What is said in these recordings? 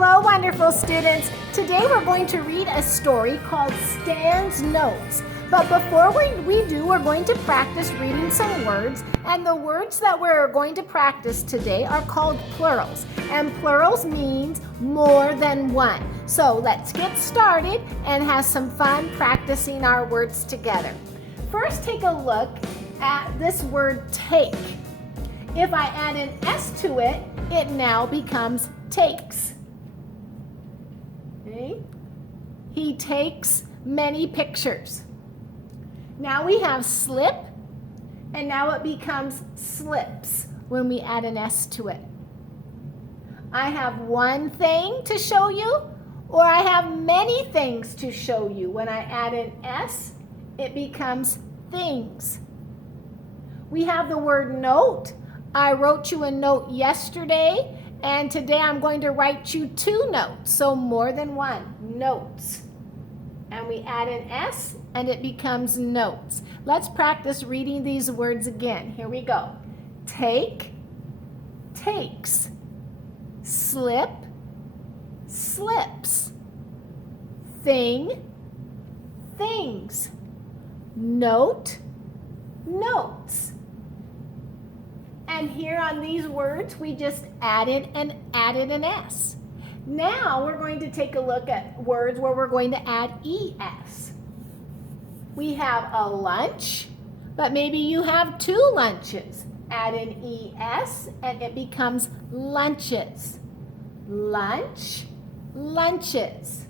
Hello, wonderful students. Today we're going to read a story called Stan's Notes. But before we do, we're going to practice reading some words. And the words that we're going to practice today are called plurals. And plurals means more than one. So let's get started and have some fun practicing our words together. First, take a look at this word take. If I add an S to it, it now becomes takes. Okay? He takes many pictures. Now we have slip, and now it becomes slips when we add an S to it. I have one thing to show you, or I have many things to show you. When I add an S, it becomes things. We have the word note. I wrote you a note yesterday, and today I'm going to write you 2 notes, so more than one, notes. And we add an S, and it becomes notes. Let's practice reading these words again. Here we go. Take, takes. Slip, slips. Thing, things. Note, notes. And here on these words, we just added an S. Now we're going to take a look at words where we're going to add ES. We have a lunch, but maybe you have 2 lunches. Add an ES and it becomes lunches. Lunch, lunches.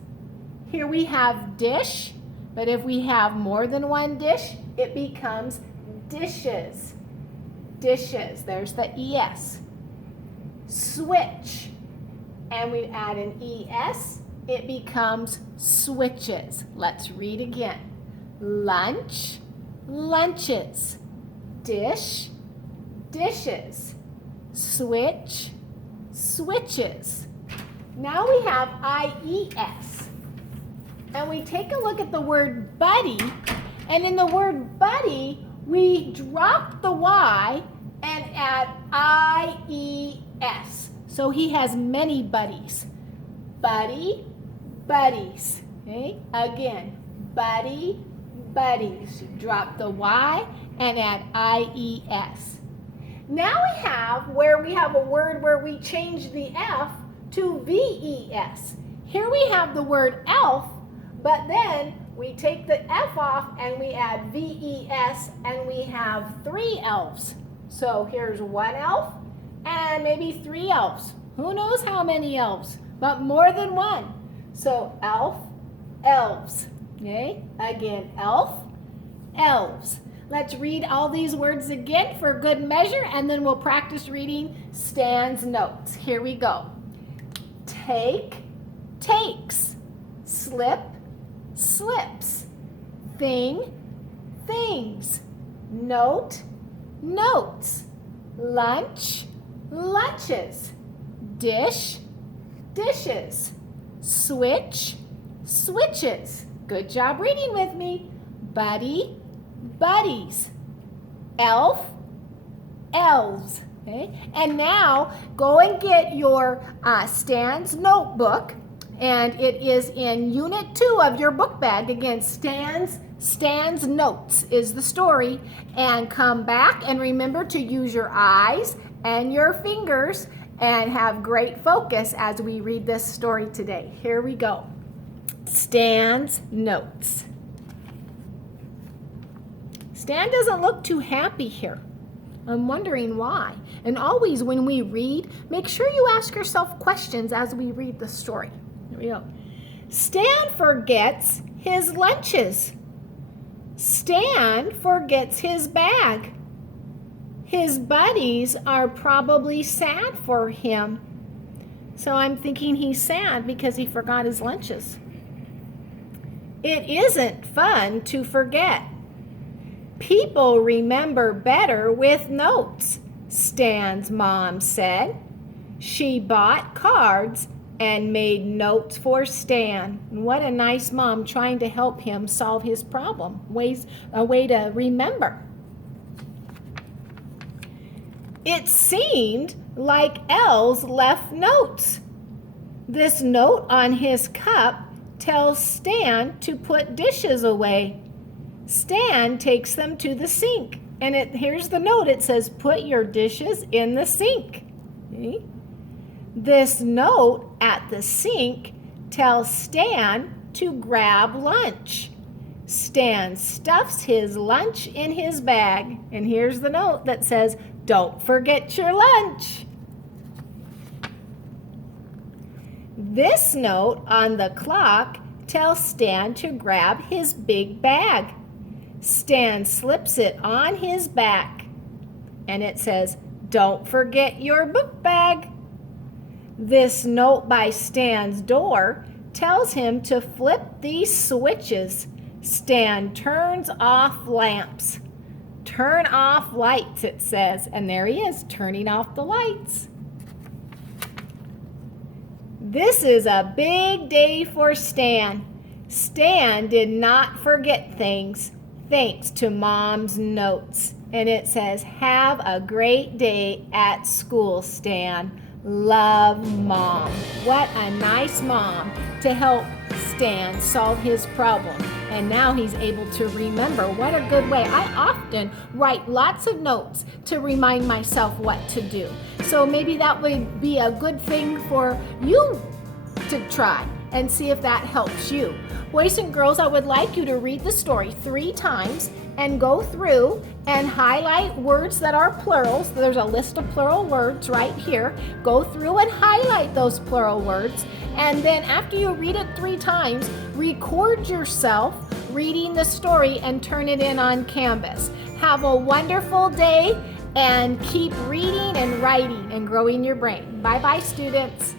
Here we have dish, but if we have more than one dish, it becomes dishes. Dishes, there's the ES. Switch, and we add an ES, it becomes switches. Let's read again. Lunch, lunches. Dish, dishes. Switch, switches. Now we have IES. And we take a look at the word buddy, and in the word buddy, we drop the Y and add IES. So he has many buddies. Buddy, buddies. Okay? Again, buddy, buddies. Drop the Y and add IES. Now we have a word where we change the F to VES. Here we have the word elf, but then we take the F off and we add VES, and we have 3 elves. So here's 1 elf and maybe 3 elves. Who knows how many elves, but more than one. So elf, elves. Okay? Again, elf, elves. Let's read all these words again for good measure, and then we'll practice reading Stan's notes. Here we go. Take, takes. Slip, slips. Thing, things. Note, notes. Lunch, lunches. Dish, dishes. Switch, switches. Good job reading with me. Buddy, buddies. Elf, elves. Okay? And now go and get your Stan's notebook. And it is in Unit 2 of your book bag. Again, Stan's Notes is the story. And come back and remember to use your eyes and your fingers and have great focus as we read this story today. Here we go. Stan's Notes. Stan doesn't look too happy here. I'm wondering why. And always when we read, make sure you ask yourself questions as we read the story. Here we go. Stan forgets his lunches. Stan forgets his bag. His buddies are probably sad for him. So I'm thinking he's sad because he forgot his lunches. It isn't fun to forget. People remember better with notes, Stan's mom said. She bought cards and made notes for Stan. What a nice mom trying to help him solve his problem. A way to remember. It seemed like elves left notes. This note on his cup tells Stan to put dishes away. Stan takes them to the sink. And here's the note. It says, put your dishes in the sink. Okay? This note at the sink tells Stan to grab lunch. Stan stuffs his lunch in his bag. And here's the note that says, don't forget your lunch. This note on the clock tells Stan to grab his big bag. Stan slips it on his back, and it says, don't forget your book bag. This note by Stan's door tells him to flip these switches. Stan turns off lamps. Turn off lights, it says, and there he is, turning off the lights. This is a big day for Stan. Stan did not forget things, thanks to Mom's notes. And it says, have a great day at school, Stan. Love, Mom. What a nice mom to help Stan solve his problem. And now he's able to remember. What a good way. I often write lots of notes to remind myself what to do. So maybe that would be a good thing for you to try and see if that helps you. Boys and girls, I would like you to read the story 3 times and go through and highlight words that are plurals. There's a list of plural words right here. Go through and highlight those plural words. And then after you read it 3 times, record yourself reading the story and turn it in on Canvas. Have a wonderful day and keep reading and writing and growing your brain. Bye-bye, students.